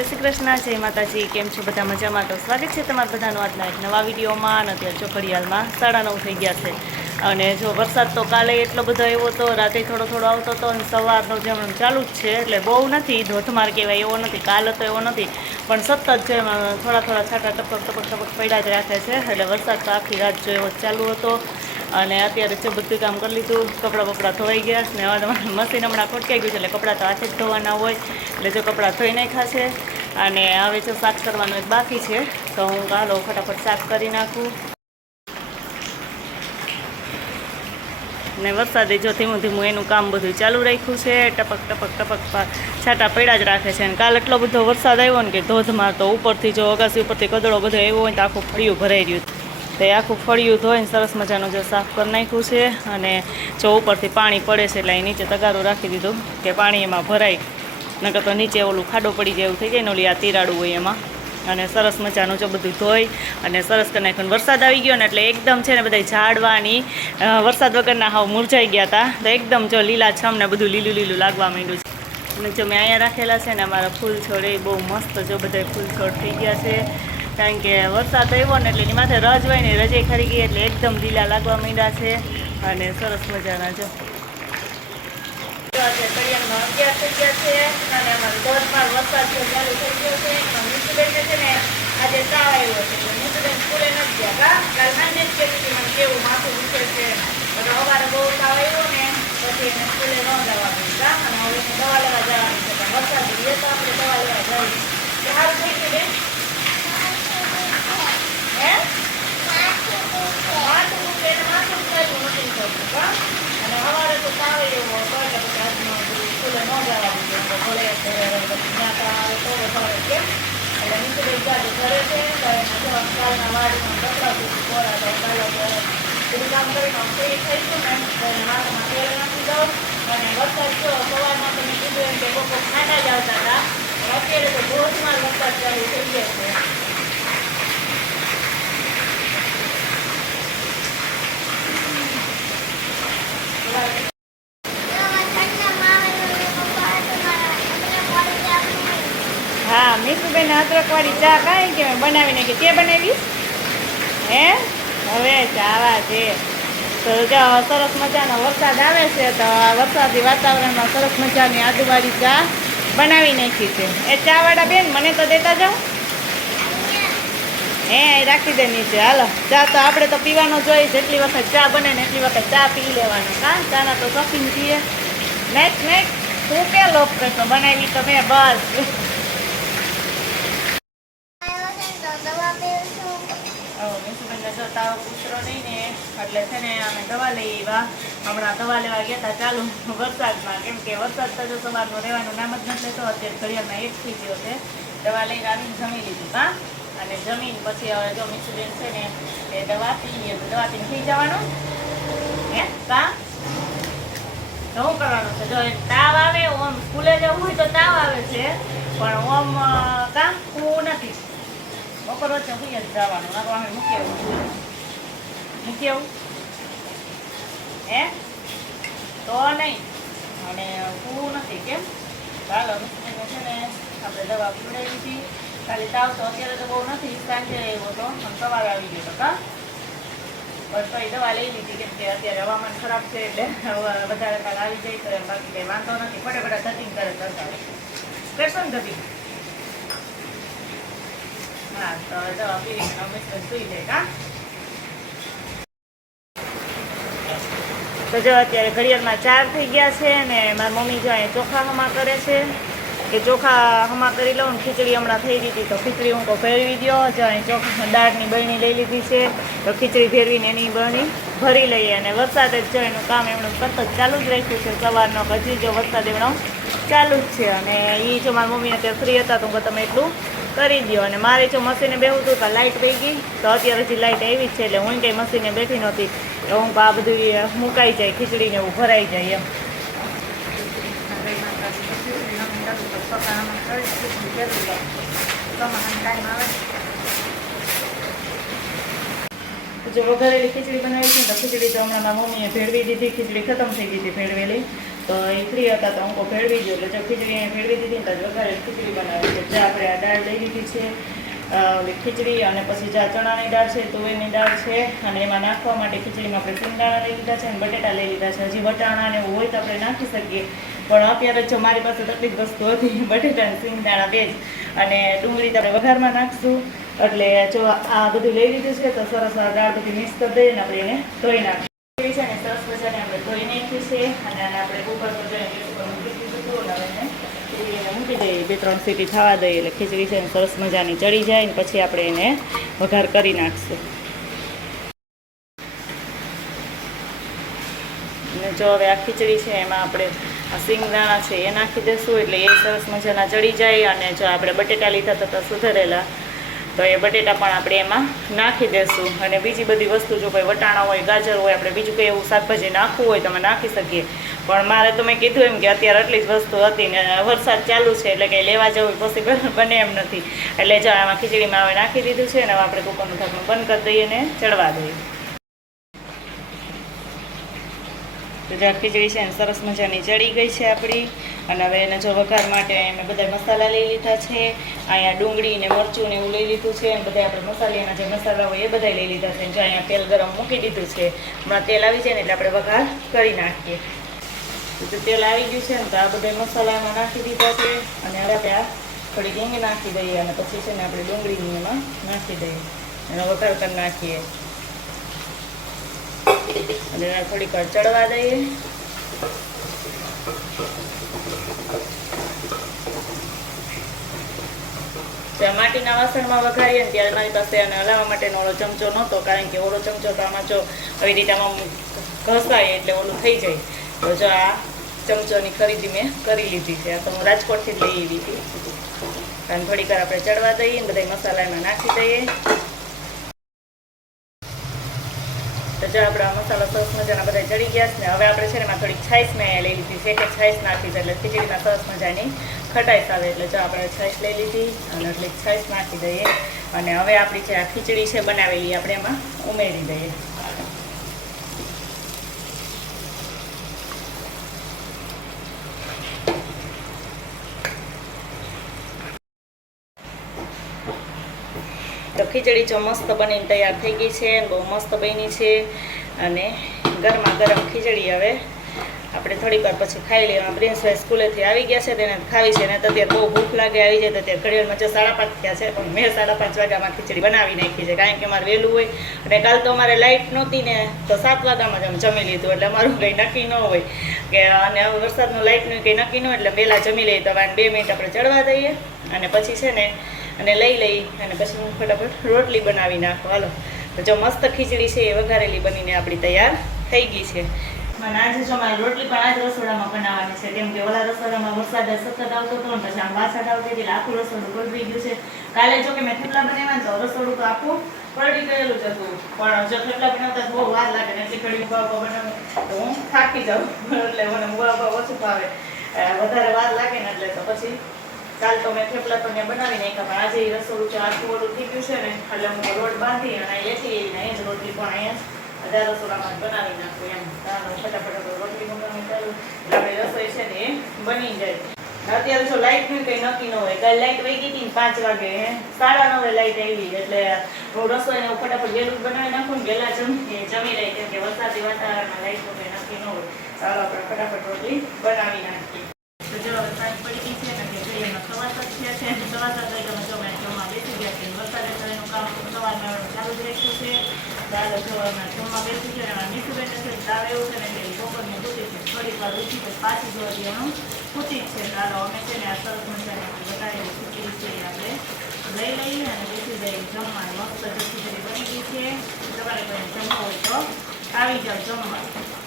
જય શ્રી કૃષ્ણ, જય માતાજી, કેમ છો બધા મજામાં? તો સ્વાગત છે તમારા બધાનું આજના એક નવા વિડીયોમાં અને અત્યારે ચોકડિયાલમાં સાડા નવ થઈ ગયા છે. અને જો વરસાદ તો કાલે એટલો બધો આવ્યો હતો રાતે થોડો થોડો આવતો હતો અને સવારનો જેમ ચાલુ જ છે, એટલે બહુ નથી, ધોધમાર કહેવાય એવો નથી, કાલ હતો એવો નથી. પણ સતત જેમ થોડા થોડા છાંટા ટપક ટપક ટપક પડ્યા જ રાખે છે, એટલે વરસાદ તો આખી રાત જો એવો ચાલુ હતો. અને અત્યારે છે બધું કામ કરી લીધું. કપડાં બપડા ધોવાઈ ગયા છે. ને હવે તમારે મશીન હમણાં ખોટકાઈ ગયું છે એટલે કપડાં તો હાથે જ ધોવાના હોય. એટલે જો કપડાં ધોઈ નાખ્યા છે અને હવે જો શાક કરવાનું એક બાકી છે, તો હું કાલો ફટાફટ શાક કરી નાખું. ને વરસાદે જો ધીમું ધીમું એનું કામ બધું ચાલુ રાખ્યું છે. ટપક ટપક ટપક છાટા પડ્યા જ રાખે છે. અને કાલ એટલો બધો વરસાદ આવ્યો ને કે ધોધમાં તો ઉપરથી જો અગાસી ઉપરથી કદડો બધો આવ્યો હોય તો આખું ફળિયું ભરાઈ રહ્યું. તો આખું ફળિયું ધોઈને સરસ મજાનું જો સાફ કરી નાખ્યું છે અને જો ઉપરથી પાણી પડે છે એટલે અહીં નીચે તગારું રાખી દીધું કે પાણી એમાં ભરાય. નકર તો નીચે ઓલું ખાડો પડી જાય એવું થઈ જાય ને ઓલી આ તિરાડું હોય એમાં. અને સરસ મજાનું જો બધું ધોઈ અને સરસ કરી નાખ્યું. વરસાદ આવી ગયો ને એટલે એકદમ છે ને બધા ઝાડવાની વરસાદ વગરના હાવ મુરઝાઈ ગયા હતા તો એકદમ જો લીલા છમ ને બધું લીલું લીલું લાગવા માંડ્યું છે. અને જો મેં અહીંયા રાખેલા છે ને અમારા ફૂલ છોડ એ બહુ મસ્ત જો બધા ફૂલ છોડ થઈ ગયા છે. કારણ કે વરસાદ આવ્યો ને એટલે એની માથે રજ હોય ને રજે ખરી ગઈ એટલે એકદમ લીલા લાગવા માંડ્યા છે. અને સરસ મજાના જો આજે છે અને અમારો વરસાદ છે, ચાલુ થઈ ગયો છે. છે ને આજે તાવ આવ્યો છે. મીઠુબેન સ્કૂલે નથી કેવું માથું દુખે છે? અમારે બહુ તાવ આવ્યો ને પછી એને સ્કૂલે ન જવાનું દવા લેવા જવાનું છે. વરસાદ જોઈએ તો આપણે દવા લેવા જઈએ તો સારું થઈ ગયું બેન હે માથું દુખે એટલે માથું દુખાયું નથી થતું કા અને સવારે તો તાવ એવો હતો એટલે પછી આજનો બધું સ્કૂલે ન જવા દીધું તો ભલે ઘરે પછી ત્યાં તાવ આવે તો વધારે કેમ એટલે નીચે બે ગાડી ઘરે છે તો એના જો કાલના વરસાદ જો સવારમાં તો મેં કીધું કે વરસાદ ચાલુ થઈ ગયો છે હા મીઠુબેન અદરકવાળી ચા કાંઈ કે મેં બનાવી નાખી તે બનાવી હે હવે ચાવા છે. તો જો સરસ મજાનો વરસાદ આવે છે, તો આ વરસાદી વાતાવરણમાં સરસ મજાની આદુવાળી ચા બનાવી નાખી છે. એ ચાવાળા બેન, મને તો દેતા જાઓ. હે રાખી દે નીચે. હાલો. ચા તો આપણે તો પીવાનો જોઈએ જેટલી વખત ચા બને ને એટલી વખત ચા પી લેવાનો. હા, ચાના તો શોખીન છીએ. નેક્સ્ટ નેક્સ્ટ તું કે લોક બનાવી તો મેં બસ હવે મીઠુબેનને જો તાવ કૂતરો નહીં ને, એટલે છે ને અમે દવા લઈ આવ્યા. હમણાં દવા લેવા ગયા હતા ચાલુ વરસાદમાં. કેમ કે વરસાદ તો જો સવારનો રહેવાનું નામ જ નથી લેતો, અત્યારે ઘડિયાળમાં એક થઈ ગયો છે. દવા લઈને આવીને જમી લીધી હા અને જમીન પછી હવે જો મીઠુબેન છે ને, એ દવા પીએ તો દવા પીને થઈ જવાનું. હે કા તો શું કરવાનું છે? જો તાવ આવે, ઓમ સ્કૂલે જવું હોય તો તાવ આવે છે. પણ ઓમ કામ હું નથી. બપોર વચ્ચે સુઈ જ જવાનું. ના તો અમે મૂકી આવું. મૂકી આવું. હે? તો નહીં. અને પૂરું નથી, કેમ? ચાલો એને છે ને, આપણે દવા પીવડાવી હતી. ખાલી તાવ તો અત્યારે તો બહુ નથી. સાંજે આવ્યો હતો પણ સવારે આવી ગયો હતો કા? પણ તો એ દવા લઈ લીધી, કેમ કે અત્યારે હવામાન ખરાબ છે એટલે વધારે કાલ આવી જાય તો બાકી કંઈ વાંધો નથી. ફટાફટ ધતિંગ કરે, કરતા કરશો ને તો જો અત્યારે ઘડિયાળમાં ચાર થઈ ગયા છે અને મારી મમ્મી જો ચોખા હમા કરે છે. કે ચોખા હમા કરી લઉં ને ખીચડી હમણાં થઈ ગઈ હતી, તો ખીચડી હું તો ફેરવી દો જો અહીં ચોખા દાળની બરણી લઈ લીધી છે, તો ખીચડી ફેરવીને એની બરણી ભરી લઈએ. અને વરસાદ જ જો એનું કામ એમણે સતત ચાલુ જ રાખ્યું છે. સવારનો હજી જો વરસાદ એમનો ચાલુ જ છે. અને એ જો મારી મમ્મી અત્યારે ફ્રી હતા, તો હું તમે એટલું. કરી દો અને મારે જો મશીને બેહું હતું તો લાઇટ વહી ગઈ. તો અત્યારે હજી લાઇટ આવી જ છે એટલે હું કંઈ મશીને બેઠી નહોતી. એટલે હું આ બધું મુકાઈ જાય, ખીચડીને એવું ભરાઈ જાય એમ. જો વઘારેલી ખીચડી બનાવી છે તો ખીચડી તો હમણાં મમ્મીએ ભેળવી દીધી, ખીચડી ખતમ થઈ ગઈ હતી ભેળવેલી. તો ફ્રી હતા તો અંકો ભેળવી ગયો. એટલે જો ખીચડી અહીંયા ભેળવી દીધી ને તો વઘારે ખીચડી બનાવી છે. જે આપણે આ દાળ લઈ લીધી છે ખીચડી અને પછી જ્યાં ચણાની દાળ છે, તુવેરની દાળ છે અને એમાં નાખવા માટે ખીચડીમાં આપણે સિંગદાણા લઈ લીધા છે અને બટેટા લઈ લીધા છે. હજી વટાણા ને હોય તો આપણે નાખી શકીએ. પણ અત્યારે જો મારી પાસે તકલીફ વસ્તુ હતી, બટેટા અને સિંગદાણા બે જ. અને ડુંગળી તો આપણે વઘારમાં નાખશું. એટલે જો આ બધું લઈ લીધું છે તો સરસ દાળ બધી મિક્સ કરી દઈએ ને આપણે એને ધોઈ નાખીએ ત્રણ સીટી થવા દઈએ એટલે ખીચડી છે સરસ મજાની ચડી જાય ને પછી આપણે એને વઘાર કરી નાખશું. અને જો હવે આ ખીચડી છે, એમાં આપણે આ સિંગદાણા છે એ નાખી દઈશું એટલે એ સરસ મજાના ચડી જાય અને જો આપણે બટેટા લીધા હતા સુધરેલા. તો એ બટેટા પણ આપણે એમાં નાખી દઈશું અને બીજી બધી વસ્તુ જો કોઈ વટાણા હોય, ગાજર હોય, આપણે બીજું કંઈ એવું શાકભાજી નાખવું હોય તો અમે નાખી શકીએ. પણ મારે તો મેં કીધું એમ કે અત્યારે આટલી જ વસ્તુ હતી ને વરસાદ ચાલુ છે એટલે કંઈ લેવા જવું પોસિબલ બને એમ નથી. એટલે જો આમાં ખીચડીમાં હવે નાખી દીધું છે અને આપણે કુકરનું ઢાંકણું બંધ કરી દઈએ ને ચડવા દઈએ. તો આ ખીચડી છે ને, સરસ મજાની ચડી ગઈ છે આપણી. અને હવે એને જો વઘાર માટે મેં બધા મસાલા લઈ લીધા છે. અહીંયા ડુંગળી ને મરચું ને એવું લઈ લીધું છે. અને બધા આપણે મસાલીના જે મસાલા હોય એ બધા લઈ લીધા છે. જો અહીંયા તેલ ગરમ મૂકી દીધું છે. હમણાં તેલ આવી જાય ને એટલે આપણે વઘાર કરી નાખીએ. તો તેલ આવી ગયું છે ને, તો આ બધા મસાલામાં નાખી દીધા છે. અને હવે આ થોડી હિંગ નાખી દઈએ. અને પછી છે ને આપણે ડુંગળીની એમાં નાખી દઈએ. એનો વઘાર કરી નાખીએ. અને એને થોડીક ચડવા દઈએ. માટીના વાસણમાં વઘારીએ ને ત્યારે મારી પાસે એને હલાવવા માટેનો ઓલો ચમચો નહોતો, કારણ કે ઓલો ચમચો તો આમાં જો આવી રીતે આમાં ઘસાય એટલે ઓલું થઈ જાય. તો જો આ ચમચોની ખરીદી મેં કરી લીધી છે. આ તો હું રાજકોટથી જ લઈ આવી અને થોડીક આપણે ચડવા દઈએ ને બધા મસાલા એમાં નાખી દઈએ તો જો આપણે મસાલા સરસ મજાના બધા ચડી ગયા છે ને હવે આપણે છે ને એમાં થોડીક છાશ મેં લઈ લીધી છે કે છાશ નાખી એટલે ખીચડીના સરસ મજાની ખટાઈસ આવે એટલે જો આપણે છાશ લઈ લીધી અને એટલે છાશ નાખી દઈએ અને હવે આપણી જે આ ખીચડી છે બનાવેલી આપણે એમાં ઉમેરી દઈએ તો ખીચડી જો મસ્ત બનીને તૈયાર થઈ ગઈ છે, બહુ મસ્ત બની છે અને ગરમા ગરમ ખીચડી હવે આપણે થોડીક વાર પછી ખાઈ લઈએ. પ્રિન્સભાઈ સ્કૂલેથી આવી ગયા છે, તેને ખાવી છે ને તો અત્યારે બહુ ભૂખ લાગે આવી જાય તો અત્યારે ઘડિયાળમાં જો સાડા પાંચ થયા છે, પણ મેં સાડા પાંચ વાગ્યામાં ખીચડી બનાવી નાખી છે, કારણ કે અમારે વહેલું હોય અને કાલ તો અમારે લાઇટ નહોતી ને, તો સાત વાગ્યામાં જ અમે જમી લીધું, એટલે અમારું કંઈ નક્કી ન હોય કે અને વરસાદનું લાઇટનું કંઈ નક્કી ન હોય, એટલે પહેલાં જમી લઈએ તો બે મિનિટ આપણે ચડવા દઈએ અને પછી છે ને અને લઈ લઈ અને પછી હું ફટાફટ રોટલી બનાવી નાખું. હાલો. તો જો મસ્ત ખીચડી છે એ વઘારેલી બનીને આપણી તૈયાર થઈ ગઈ છે. મને આજે જો મારી રોટલી પણ આજ રસોડામાં બનાવવાની છે. કેમ કે ઓલા રસોડામાં વરસાદ સતત આવતો હતો ને પછી આમ વાસણ આવતી હતી આખું રસોડું પલટી ગયું છે. કાલે જો કે મેં થેપલા બનાવ્યા તો રસોડું તો આખું પલટી ગયેલું જ હતું. પણ જો થેપલા બનાવતા બહુ વાર લાગે. ને એટલી ઘડી ઊભા ઊભા બનાવું. તો હું થાકી જાઉં. એટલે મને ઊભા ઊભા ઓછું ભાવે. વધારે વાર લાગે ને એટલે તો પછી કાલ તો મેં થેપલા તો મેં બનાવી નાખ્યા પણ આજે ઈ રસોડું છે આખું ઓલું થઈ ગયું છે ને એટલે હું રોડ બાંધી અને લેતી આવીને અહીં જ રોટલી પણ અહીંયા બધા રસોડામાં બનાવી નાખું એમ. ફટાફટ રોટલી બનાવવાની કરું એટલે આપણી રસોઈ છે ને એ બની જાય. અત્યારે જો લાઇટનું કઈ નક્કી ન હોય. કાલે લાઇટ વહી ગઈ હતી ને પાંચ વાગે સાડા નવે લાઇટ આવી, એટલે હું રસોઈને હું ફટાફટ વહેલું બનાવી નાખું ને વહેલા જમી જમી લઈ કેમ કે વરસાદી વાતાવરણમાં લાઇટનું કંઈ નક્કી ન હોય. ચાલો આપણે ફટાફટ રોટલી બનાવી નાખીએ. જો પડી ગઈ છે સવાસા થયા છે અને સવાસા થઈ તમે જો મેં જમવા બેસી ગયા છે વરસાદે એનું કામ સવારમાં ચાલુ જ રાખ્યું છે ચાલો જો અમે જમવા બેસી છે એમાં મીઠું બેન છે તાવ એવું છે ને કે બપોરની પૂતી છે થોડીક વાર ઉઠી છે પાછી જોવા દે એનું જ છે ચાલો અમે છે ને આ સરસ મજાની બતાવેલી ખીચડી છે આપણે લઈ લઈએ અને બેસી જઈએ જમવાનું મસ્ત જે ખીચડી બની ગઈ છે તમારે કોઈ જમવા હોય તો આવી જાઓ જમવા